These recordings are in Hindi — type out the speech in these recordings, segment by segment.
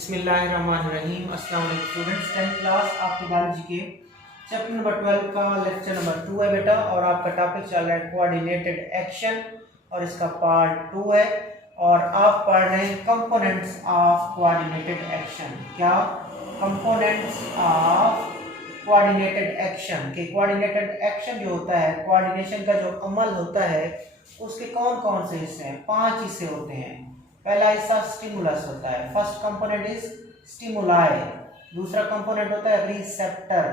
बिस्मिल्लाहिर्रहमानिर्रहीम। अस्सलाम वालेकुम स्टूडेंट्स। 10th क्लास आपके बायोलॉजी के चैप्टर नंबर 12 का लेक्चर नंबर 2 है बेटा, और आपका टॉपिक चल रहा है कोऑर्डिनेटेड एक्शन और इसका पार्ट 2 है। और आप पढ़ रहे हैं कंपोनेंट्स ऑफ कोऑर्डिनेटेड एक्शन। क्या? Components of coordinated action. के कोऑर्डिनेटेड एक्शन जो होता है, कोऑर्डिनेशन का जो अमल होता है, उसके कौन कौन से हिस्से हैं? 5 हिस्से होते हैं। पहला हिस्सा स्टिमुलस होता है, फर्स्ट कंपोनेंट इज स्टिमुलाई। दूसरा कंपोनेंट होता है रिसेप्टर,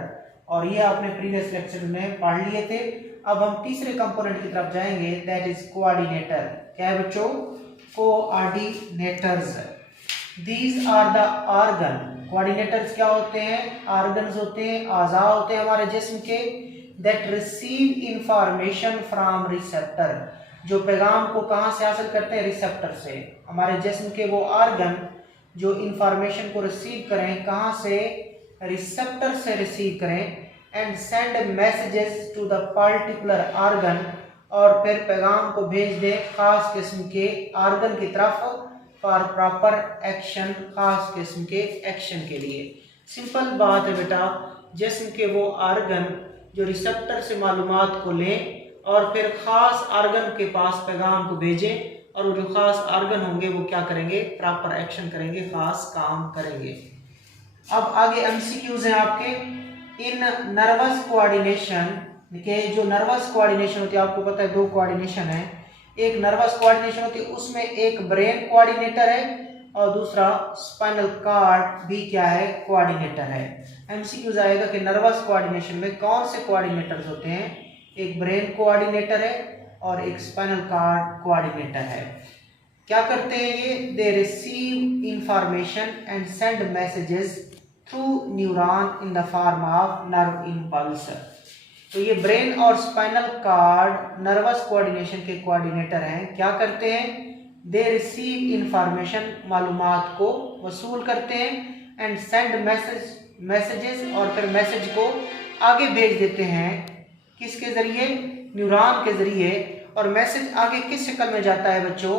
और ये आपने प्रीवियस लेक्चर में पढ़ लिए थे। अब हम तीसरे कंपोनेंट की तरफ जाएंगे, दैट इज कोऑर्डिनेटर। क्या है बच्चों? Coordinators. These are the organ. Coordinators क्या होते हैं? ऑर्गन्स होते हैं, आज़ा होते हैं हमारे जिस्म के, that receive information from receptor. जो पैगाम को कहाँ से हासिल करते हैं? रिसेप्टर से। हमारे जिस्म के वो ऑर्गन जो इंफॉर्मेशन को रिसीव करें, कहाँ से? रिसेप्टर से रिसीव करें, and send messages to the particular organ, और फिर पैगाम को भेज दे खास किस्म के ऑर्गन की तरफ फॉर प्रॉपर एक्शन, खास किस्म के एक्शन के लिए। सिंपल बात है बेटा, जिस्म के वो ऑर्गन जो रिसेप्टर से मालूमात को लें और फिर खास ऑर्गन के पास पैगाम को भेजें, और वो जो खास ऑर्गन होंगे वो क्या करेंगे? प्रॉपर एक्शन करेंगे, खास काम करेंगे। अब आगे एमसीक्यूज हैं आपके। इन नर्वस कोऑर्डिनेशन के, जो नर्वस कोऑर्डिनेशन होती है, आपको पता है 2 कोऑर्डिनेशन है। एक नर्वस कोऑर्डिनेशन होती है, उसमें एक ब्रेन कोऑर्डिनेटर है और दूसरा स्पाइनल कॉर्ड भी क्या है? कोऑर्डिनेटर है। एमसीक्यूज आएगा कि नर्वस कोऑर्डिनेशन में कौन से कोऑर्डिनेटर्स होते हैं? एक ब्रेन कोऑर्डिनेटर है और एक स्पाइनल कॉर्ड कोऑर्डिनेटर है। क्या करते हैं ये? They receive information and send messages through neuron in the form of nerve impulse. तो ये ब्रेन और स्पाइनल कॉर्ड नर्वस कोऑर्डिनेशन के कोऑर्डिनेटर हैं। क्या करते हैं? दे रिसीव इंफॉर्मेशन, मालूमात को वसूल करते हैं, एंड सेंड मैसेजेस, और फिर मैसेज को आगे भेज देते हैं। किसके जरिए? न्यूरॉन के जरिए। और मैसेज आगे किस शक्ल में जाता है बच्चों?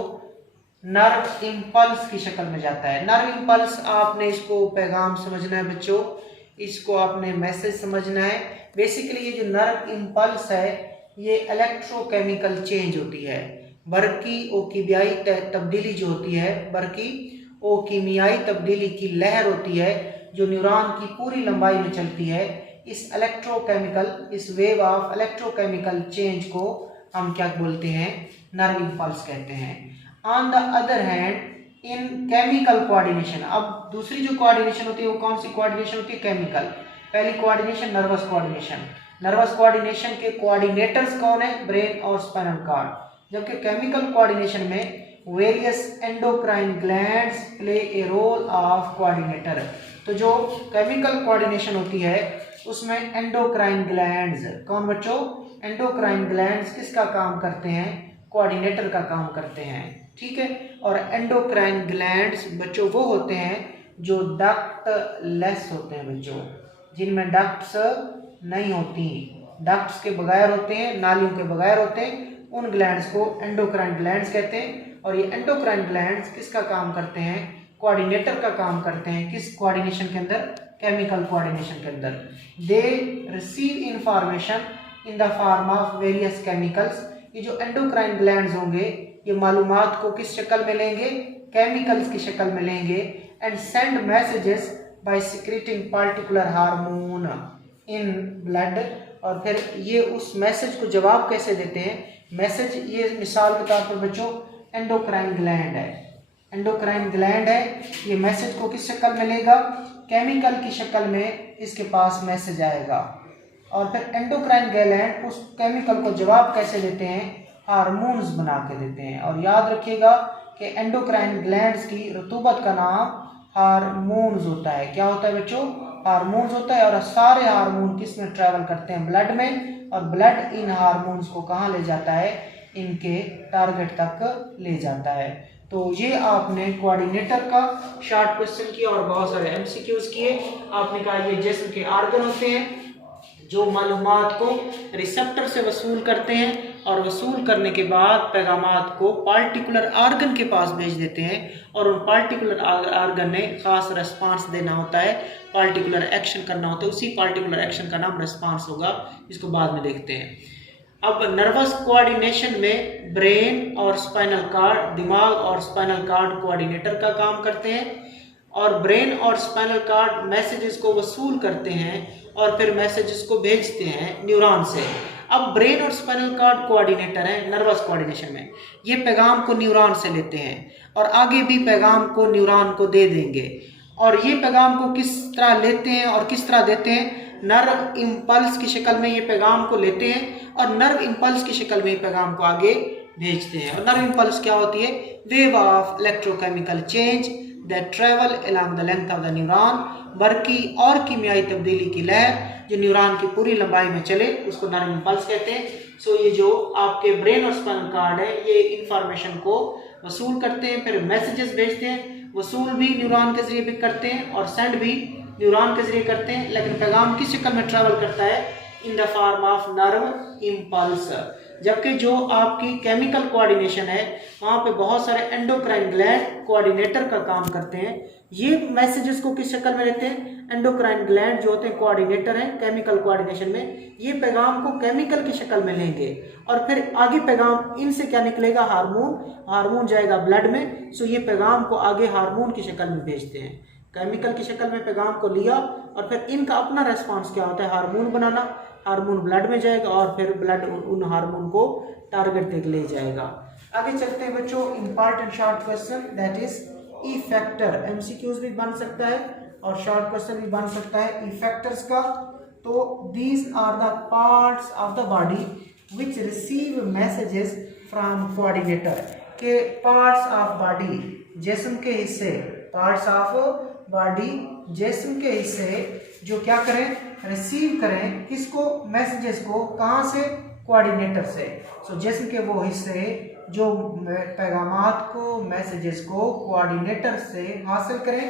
नर्व इंपल्स की शक्ल में जाता है। नर्व इंपल्स, आपने इसको पैगाम समझना है बच्चों, इसको आपने मैसेज समझना है। बेसिकली ये जो नर्व इंपल्स है, ये इलेक्ट्रोकेमिकल चेंज होती है, बरकी ओ कीमियाई तब्दीली जो होती है, बरकी ओ कीमियाई तब्दीली की लहर होती है जो न्यूरॉन की पूरी लंबाई में चलती है। इस इलेक्ट्रोकेमिकल, इस वेव ऑफ इलेक्ट्रोकेमिकल चेंज को हम क्या बोलते हैं? नर्व इंपल्स कहते हैं। On the other hand, in chemical coordination, अब दूसरी जो कोऑर्डिनेशन होती है वो कौन सी कोऑर्डिनेशन होती है? केमिकल। पहली coordination nervous coordination. Nervous coordination के कोऑर्डिनेटर्स कौन है? ब्रेन और स्पाइनल कॉर्ड। जबकि केमिकल कोऑर्डिनेशन में various endocrine glands play a role of coordinator. तो जो केमिकल कोऑर्डिनेशन होती है उसमें एंडोक्राइन ग्लैंड्स, कौन बच्चों? एंडोक्राइन ग्लैंड्स किसका काम करते हैं? कोऑर्डिनेटर का काम करते हैं। ठीक है। और एंडोक्राइन ग्लैंड्स बच्चों वो होते हैं जो डक्ट लेस होते हैं बच्चों, जिनमें डक्ट्स नहीं होती, डक्ट्स के बगैर होते हैं, नालियों के बगैर होते हैं। उन ग्लैंड्स को एंडोक्राइन ग्लैंड्स कहते हैं। और ये एंडोक्राइन ग्लैंड्स किसका काम करते हैं? कोऑर्डिनेटर का काम करते हैं। किस कोऑर्डिनेशन के अंदर? केमिकल कोऑर्डिनेशन के अंदर। They receive information in the form of various chemicals. ये जो एंडोक्राइन ग्लैंड्स होंगे, ये मालूमात को किस शक्ल में लेंगे? केमिकल्स की शक्ल में लेंगे, and send messages bye secreting particular hormone in blood. और फिर ये उस मैसेज को जवाब कैसे देते हैं? मैसेज, ये मिसाल के तौर पर बच्चों एंडोक्राइन ग्लैंड है, एंडोक्राइन ग्लैंड है, ये मैसेज को किस शक्ल में लेगा? केमिकल की शक्ल में इसके पास मैसेज आएगा। और फिर एंडोक्राइन ग्लैंड उस केमिकल को जवाब कैसे देते हैं? हार्मोन्स बना के देते हैं। और याद रखिएगा कि एंडोक्राइन ग्लैंड्स की रतूबत का नाम हार्मोन्स होता है। क्या होता है बच्चों? हार्मोन्स होता है। और सारे हार्मोन किस में ट्रैवल करते हैं? ब्लड में। और ब्लड इन हार्मोन्स को कहाँ ले जाता है? इनके टारगेट तक ले जाता है। तो ये आपने कोऑर्डिनेटर का शॉर्ट क्वेश्चन किया और बहुत सारे एमसीक्यूज किए। आपने कहा ये जिस्म के ऑर्गन होते हैं जो मालूमात को रिसेप्टर से वसूल करते हैं और वसूल करने के बाद पैगामात को पार्टिकुलर आर्गन के पास भेज देते हैं और उन पार्टिकुलर आर्गन ने ख़ास रेस्पॉन्स देना होता है, पार्टिकुलर एक्शन करना होता है। उसी पार्टिकुलर एक्शन का नाम रेस्पॉन्स होगा, इसको बाद में देखते हैं। अब नर्वस कोऑर्डिनेशन में ब्रेन और स्पाइनल कार्ड, दिमाग और स्पाइनल कार्ड कोऑर्डिनेटर का काम करते हैं और ब्रेन और स्पाइनल कार्ड मैसेजेस को वसूल करते हैं और फिर मैसेजेस को भेजते हैं न्यूरॉन से। अब ब्रेन और स्पाइनल कार्ड कोऑर्डिनेटर हैं नर्वस कोऑर्डिनेशन में, ये पैगाम को न्यूरॉन से लेते हैं और आगे भी पैगाम को न्यूरॉन को दे देंगे। और ये पैगाम को किस तरह लेते हैं और किस तरह देते हैं? नर्व इम्पल्स की शक्ल में ये पैगाम को लेते हैं और नर्व इम्पल्स की शक्ल में ये पैगाम को आगे भेजते हैं। और नर्व इम्पल्स क्या होती है? Wave of electrochemical change that travel along the length of the neuron, बरकी और कीमियाई तब्दीली की लहर जो न्यूरॉन की पूरी लंबाई में चले, उसको नर्व इम्पल्स कहते हैं। सो ये जो आपके ब्रेन और स्पाइनल कार्ड है ये इंफॉर्मेशन को वसूल करते हैं, फिर मैसेजेस भेजते हैं। वसूल भी न्यूरॉन के जरिए भी करते हैं और सेंड भी न्यूरॉन के जरिए करते हैं, लेकिन पैगाम किस शक्ल में ट्रेवल करता है? In the form of nerve impulse. जबकि जो आपकी केमिकल कोऑर्डिनेशन है वहाँ पे बहुत सारे एंडोक्राइन ग्लैंड कोऑर्डिनेटर का काम करते हैं। ये मैसेजेस को किस शक्ल में लेते हैं? एंडोक्राइन ग्लैंड जो होते हैं कोऑर्डिनेटर हैं केमिकल कोऑर्डिनेशन में, ये पैगाम को केमिकल की शक्ल में लेंगे और फिर आगे पैगाम इनसे क्या निकलेगा? हार्मोन जाएगा ब्लड में। सो ये पैगाम को आगे हार्मोन की शक्ल में भेजते हैं। केमिकल की शक्ल में पैगाम को लिया और फिर इनका अपना रेस्पॉन्स क्या होता है? हार्मोन बनाना। हार्मोन ब्लड में जाएगा और फिर ब्लड उन हार्मोन को टारगेट तक ले जाएगा। आगे चलते हैं बच्चों, important short question that is effector. MCQs भी बन सकता है और शॉर्ट क्वेश्चन भी बन सकता है इफेक्टर्स का। तो these are the parts of the body which receive messages from coordinator. के पार्ट्स ऑफ बॉडी, जिस्म के हिस्से, पार्ट्स ऑफ बॉडी जिस्म के हिस्से जो क्या करें? रिसीव करें किसको? मैसेजेस को। कहाँ से? कोऑर्डिनेटर से। सो जिस्म के वो हिस्से जो पैगामात को, मैसेजेस को कोऑर्डिनेटर से हासिल करें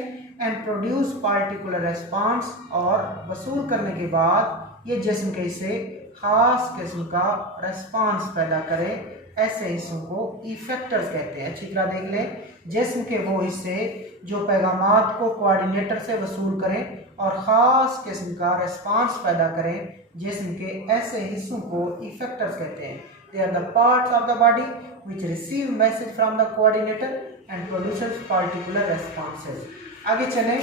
एंड प्रोड्यूस पार्टिकुलर रेस्पॉन्स, और वसूल करने के बाद ये जिस्म के हिस्से खास किस्म का रेस्पॉन्स पैदा करें, ऐसे हिस्सों को इफेक्टर्स कहते हैं। अच्छी तरह देख लें, जिस्म के वो हिस्से जो पैगामात को कोऑर्डिनेटर से वसूल करें और ख़ास किस्म का रेस्पॉन्स पैदा करें जिस्म के, ऐसे हिस्सों को इफेक्टर्स कहते हैं। They are the parts of the body which receive message from the coordinator and producers particular responses. आगे चलें,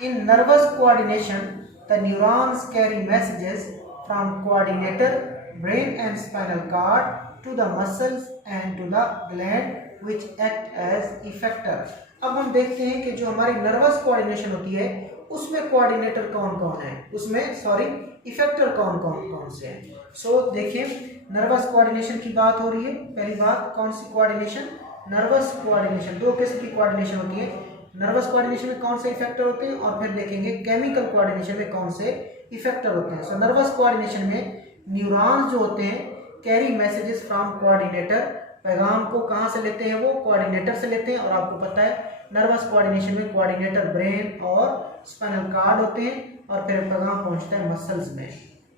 in nervous coordination the neurons carry messages from coordinator, brain and spinal cord to the muscles and to the gland which act as effector। अब हम देखते हैं कि जो हमारी नर्वस कोऑर्डिनेशन होती है उसमें कोऑर्डिनेटर कौन कौन है, इफेक्टर कौन कौन से हैं। सो देखिए, नर्वस कोऑर्डिनेशन की बात हो रही है। पहली बात, कौन सी कोऑर्डिनेशन? Nervous coordination. दो किस्म की कोऑर्डिनेशन होती है। नर्वस कोऑर्डिनेशन में कौन से इफेक्टर होते हैं और फिर देखेंगे केमिकल कोऑर्डिनेशन में कौन से इफेक्टर होते हैं। सो नर्वस कोऑर्डिनेशन में न्यूरॉन्स जो होते हैं कैरी मैसेजेस फ्रॉम कोऑर्डिनेटर, पैगाम को कहाँ से लेते हैं? वो कोऑर्डिनेटर से लेते हैं। और आपको पता है नर्वस कोऑर्डिनेशन में कोऑर्डिनेटर ब्रेन और स्पाइनल कार्ड होते हैं और फिर पैगाम पहुँचता है मसल्स में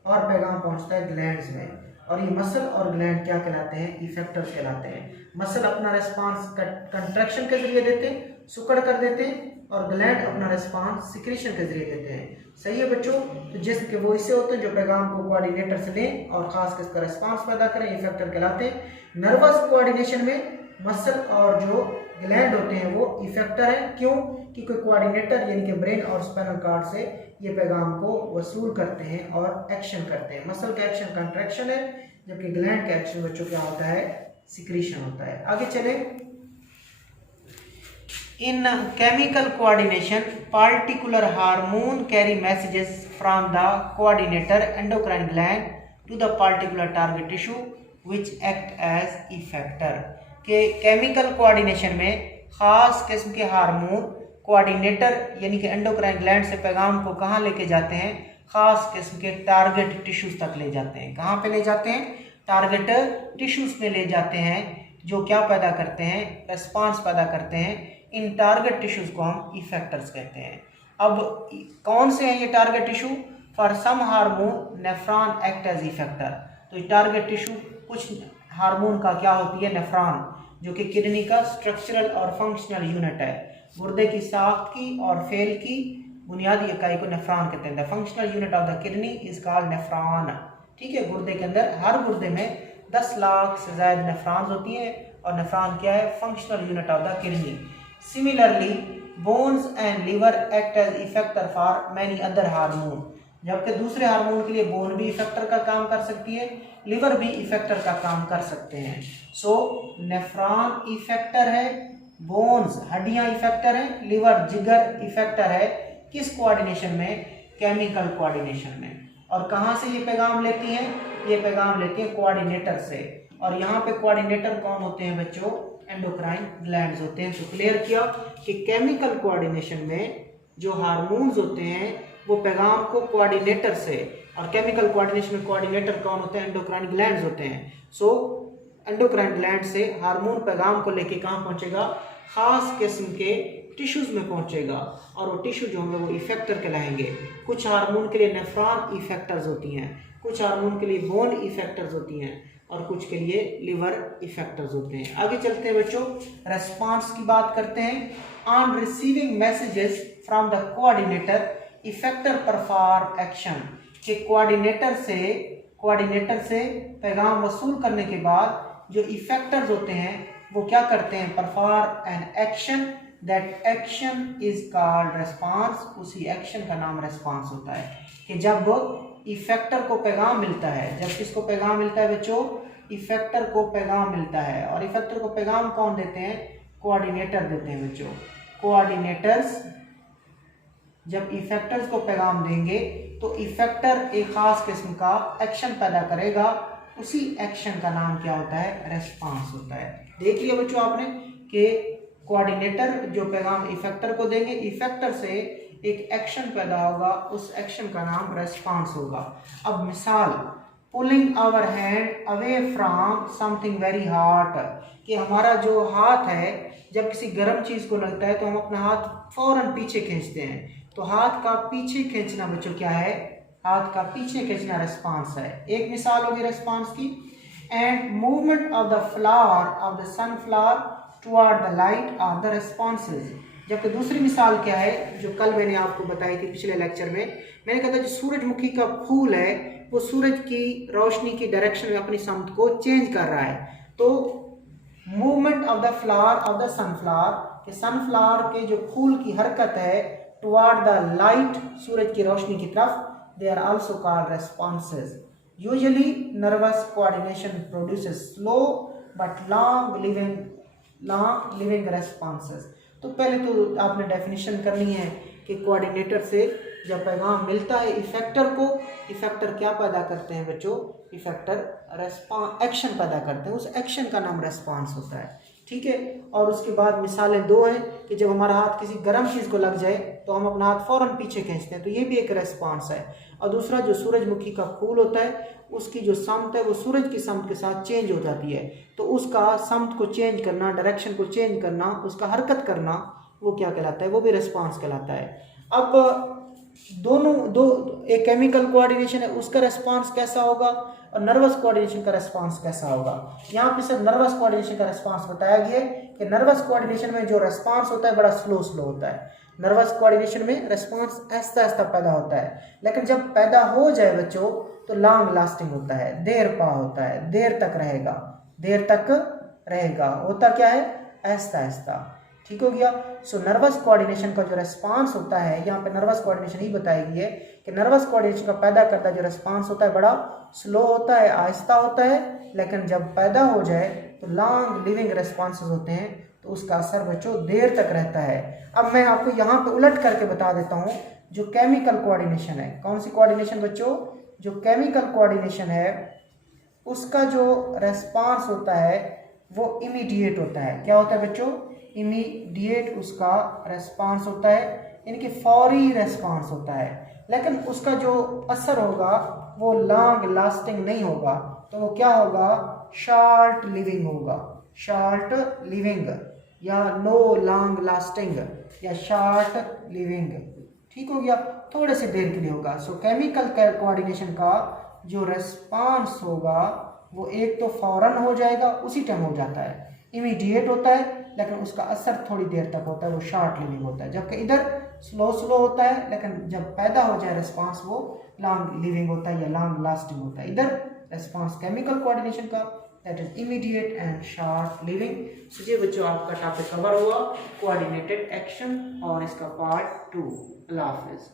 और पैगाम पहुँचता है ग्लैंड्स में। और ये मसल और ग्लैंड क्या कहलाते हैं? इफेक्टर्स कहलाते हैं। मसल अपना रेस्पॉन्स कंट्रैक्शन के जरिए देते हैं, सुकड़ कर देते हैं, और ग्लैंड अपना रेस्पॉन्स सिक्रीशन के जरिए देते हैं। सही है बच्चों? तो जिसम के वो हिस्से होते हैं जो पैगाम को कोऑर्डिनेटर से लें और खास किसका रेस्पॉन्स पैदा करें, इफेक्टर कहलाते हैं। नर्वस कोऑर्डिनेशन में मसल और जो ग्लैंड होते हैं वो इफेक्टर हैं। क्यों? क्योंकि कोऑर्डिनेटर यानी कि ब्रेन और स्पाइनल कार्ड से ये पैगाम को वसूल करते हैं और एक्शन करते हैं। मसल का एक्शन कंट्रैक्शन है, जबकि ग्लैंड का एक्शन बच्चों क्या होता है? सिक्रीशन होता है। आगे चले, in chemical coordination particular hormone carry messages from the coordinator endocrine gland to the particular target tissue which act as effector. के केमिकल कोऑर्डिनेशन में खास किस्म के हार्मोन कोऑर्डिनेटर यानी कि एंडोक्राइन ग्लैंड से पैगाम को कहाँ लेके जाते हैं? खास किस्म के टारगेट टिश्यूज तक ले जाते हैं। कहाँ पे ले जाते हैं? टारगेट टिश्यूज में ले जाते हैं, जो क्या पैदा करते हैं? रेस्पॉन्स पैदा करते हैं। इन टारगेट टिश्यूज को हम इफेक्टर्स कहते हैं। अब कौन से हैं ये target tissue? For some hormone nephron act as effector. तो टारगेट टिश्यू कुछ हार्मोन का क्या होती है, नेफ्रॉन, जो कि किडनी का स्ट्रक्चरल और फंक्शनल यूनिट है। गुर्दे की साख्त की और फेल की बुनियादी इकाई को नेफ्रॉन कहते हैं। The functional unit of the kidney is called nephron. ठीक है, गुर्दे के अंदर हर गुर्दे में 10 लाख से ज्यादा नेफ्रॉन्स होती हैं और नेफ्रॉन क्या है, functional unit of the kidney. Similarly bones and liver act as effector for many other hormone. जबकि दूसरे हार्मोन के लिए बोन भी इफेक्टर का काम कर सकती है, लिवर भी इफेक्टर का काम कर सकते हैं। सो नेफ्रॉन इफेक्टर है, बोन्स हड्डियां इफेक्टर है, लिवर जिगर इफेक्टर है। किस कोऑर्डिनेशन में, केमिकल कोऑर्डिनेशन में। और कहां से ये पैगाम लेती हैं, ये पैगाम लेती हैं कोऑर्डिनेटर से। और यहाँ पे कोऑर्डिनेटर कौन होते हैं बच्चों, एंडोक्राइन ग्लैंड्स होते हैं। तो क्लियर किया कि केमिकल कोऑर्डिनेशन में जो हार्मोन्स होते हैं वो पैगाम को कोऑर्डिनेटर से, और केमिकल कोऑर्डिनेशन में कोऑर्डिनेटर कौन होते हैं, एंडोक्राइन ग्लैंड्स होते हैं। सो एंडोक्राइन ग्लैंड से हार्मोन पैगाम को लेके कहाँ पहुंचेगा, खास किस्म के टिश्यूज में पहुंचेगा, और वो टिश्यू जो होंगे वो इफेक्टर कहलाएंगे। कुछ हार्मोन के लिए नेफ्रॉन इफेक्टर्स होती हैं, कुछ हार्मोन के लिए बोन इफेक्टर्स होती हैं, और कुछ के लिए लिवर इफेक्टर्स होते हैं। आगे चलते हैं बच्चों, रेस्पॉन्स की बात करते हैं। On receiving messages from the coordinator effector perform action. के कोऑर्डिनेटर से पैगाम वसूल करने के बाद जो इफेक्टर्स होते हैं वो क्या करते हैं, perform an action, that action is called response. उसी एक्शन का नाम रेस्पॉन्स होता है। कि जब इफेक्टर को पैगाम मिलता है, जब किसको पैगाम मिलता है बच्चों, इफेक्टर को पैगाम मिलता है। और इफेक्टर को पैगाम कौन देते हैं, कोऑर्डिनेटर देते हैं बच्चों। कोऑर्डिनेटर्स जब इफेक्टर्स को पैगाम देंगे तो इफेक्टर एक खास किस्म का एक्शन पैदा करेगा, उसी एक्शन का नाम क्या होता है, रेस्पॉन्स होता है। देख लिया बच्चों आपने कि कोऑर्डिनेटर जो पैगाम इफेक्टर को देंगे, इफेक्टर से एक एक्शन पैदा होगा, उस एक्शन का नाम रेस्पॉन्स होगा। अब मिसाल, pulling our hand away from something very hot, कि हमारा जो हाथ है जब किसी गर्म चीज को लगता है तो हम अपना हाथ फौरन पीछे खींचते हैं। तो हाथ का पीछे खींचना बच्चों क्या है, हाथ का पीछे खींचना रेस्पॉन्स है। एक मिसाल होगी रेस्पॉन्स की। And movement of the flower of the sunflower toward the light are the responses. जबकि दूसरी मिसाल क्या है, जो कल मैंने आपको बताई थी पिछले लेक्चर में, मैंने कहा था जो सूरजमुखी का फूल है वो सूरज की रोशनी की डायरेक्शन में अपनी समत को चेंज कर रहा है। तो movement of the flower of the sunflower, के सनफ्लावर के जो फूल की हरकत है टुवर्ड द लाइट, सूरज की रोशनी की तरफ, they are also called responses. Usually nervous coordination produces slow but long living responses. तो पहले तो आपने डेफिनेशन करनी है कि कोऑर्डिनेटर से जब पैगाम मिलता है इफेक्टर को, इफेक्टर क्या पैदा करते हैं बच्चों, इफेक्टर एक्शन पैदा करते हैं, उस एक्शन का नाम रेस्पॉन्स होता है। ठीक है। और उसके बाद मिसालें दो हैं कि जब हमारा हाथ किसी गर्म चीज़ को लग जाए तो हम अपना हाथ फौरन पीछे खींचते हैं, तो ये भी एक रेस्पॉन्स है। और दूसरा जो सूरजमुखी का फूल होता है उसकी जो समत है वो सूरज की समत के साथ चेंज हो जाती है, तो उसका समत को चेंज करना, डायरेक्शन को चेंज करना, उसका हरकत करना, वो क्या कहलाता है, वो भी रेस्पॉन्स कहलाता है। अब एक केमिकल कोऑर्डिनेशन है उसका रेस्पॉन्स कैसा होगा और नर्वस कोऑर्डिनेशन का रेस्पॉन्स कैसा होगा। यहाँ पे सिर्फ नर्वस कोऑर्डिनेशन का रेस्पॉन्स बताया गया है कि नर्वस कोऑर्डिनेशन में जो रेस्पॉन्स होता है बड़ा स्लो होता है। नर्वस कोऑर्डिनेशन में रेस्पॉन्स आहिस्ता आहिस्ता पैदा होता है, लेकिन जब पैदा हो जाए बच्चों तो लॉन्ग लास्टिंग होता है, देर पा होता है, देर तक रहेगा। होता क्या है, आहिस्ता आहिस्ता। ठीक हो गया। सो नर्वस कोऑर्डिनेशन का जो रेस्पॉन्स होता है, यहाँ पे नर्वस कोऑर्डिनेशन ही बताई गई है कि नर्वस कोऑर्डिनेशन का पैदा करता जो रेस्पॉन्स होता है बड़ा स्लो होता है, आहिस्ता होता है, लेकिन जब पैदा हो जाए तो लॉन्ग लिविंग रेस्पॉन्सेज होते हैं, तो उसका असर बच्चों देर तक रहता है। अब मैं आपको यहाँ पे उलट करके बता देता हूँ जो केमिकल कोऑर्डिनेशन है। कौन सी कोऑर्डिनेशन बच्चों, जो केमिकल कोऑर्डिनेशन है उसका जो रेस्पॉन्स होता है वो इमीडिएट होता है। क्या होता है बच्चों, इमीडिएट उसका रेस्पॉन्स होता है, इनकी फौरी रेस्पॉन्स होता है, लेकिन उसका जो असर होगा वो लॉन्ग लास्टिंग नहीं होगा, तो वो क्या होगा, शॉर्ट लिविंग होगा, शॉर्ट लिविंग या नो लॉन्ग लास्टिंग या शॉर्ट लिविंग। ठीक हो गया, थोड़े से देर के लिए होगा। सो केमिकल कोऑर्डिनेशन का जो रेस्पॉन्स होगा वो एक तो फौरन हो जाएगा, उसी टाइम हो जाता है, इमीडिएट होता है, लेकिन उसका असर थोड़ी देर तक होता है, वो शॉर्ट लिविंग होता है। जबकि इधर स्लो स्लो होता है, लेकिन जब पैदा हो जाए रिस्पांस वो लॉन्ग लिविंग होता है या लॉन्ग लास्टिंग होता है। इधर रिस्पांस केमिकल कोऑर्डिनेशन का that is immediate and short living. So ये बच्चों आपका टॉपिक कवर हुआ कोऑर्डिनेटेड एक्शन और इसका पार्ट 2। अल्लाह हाफिज़।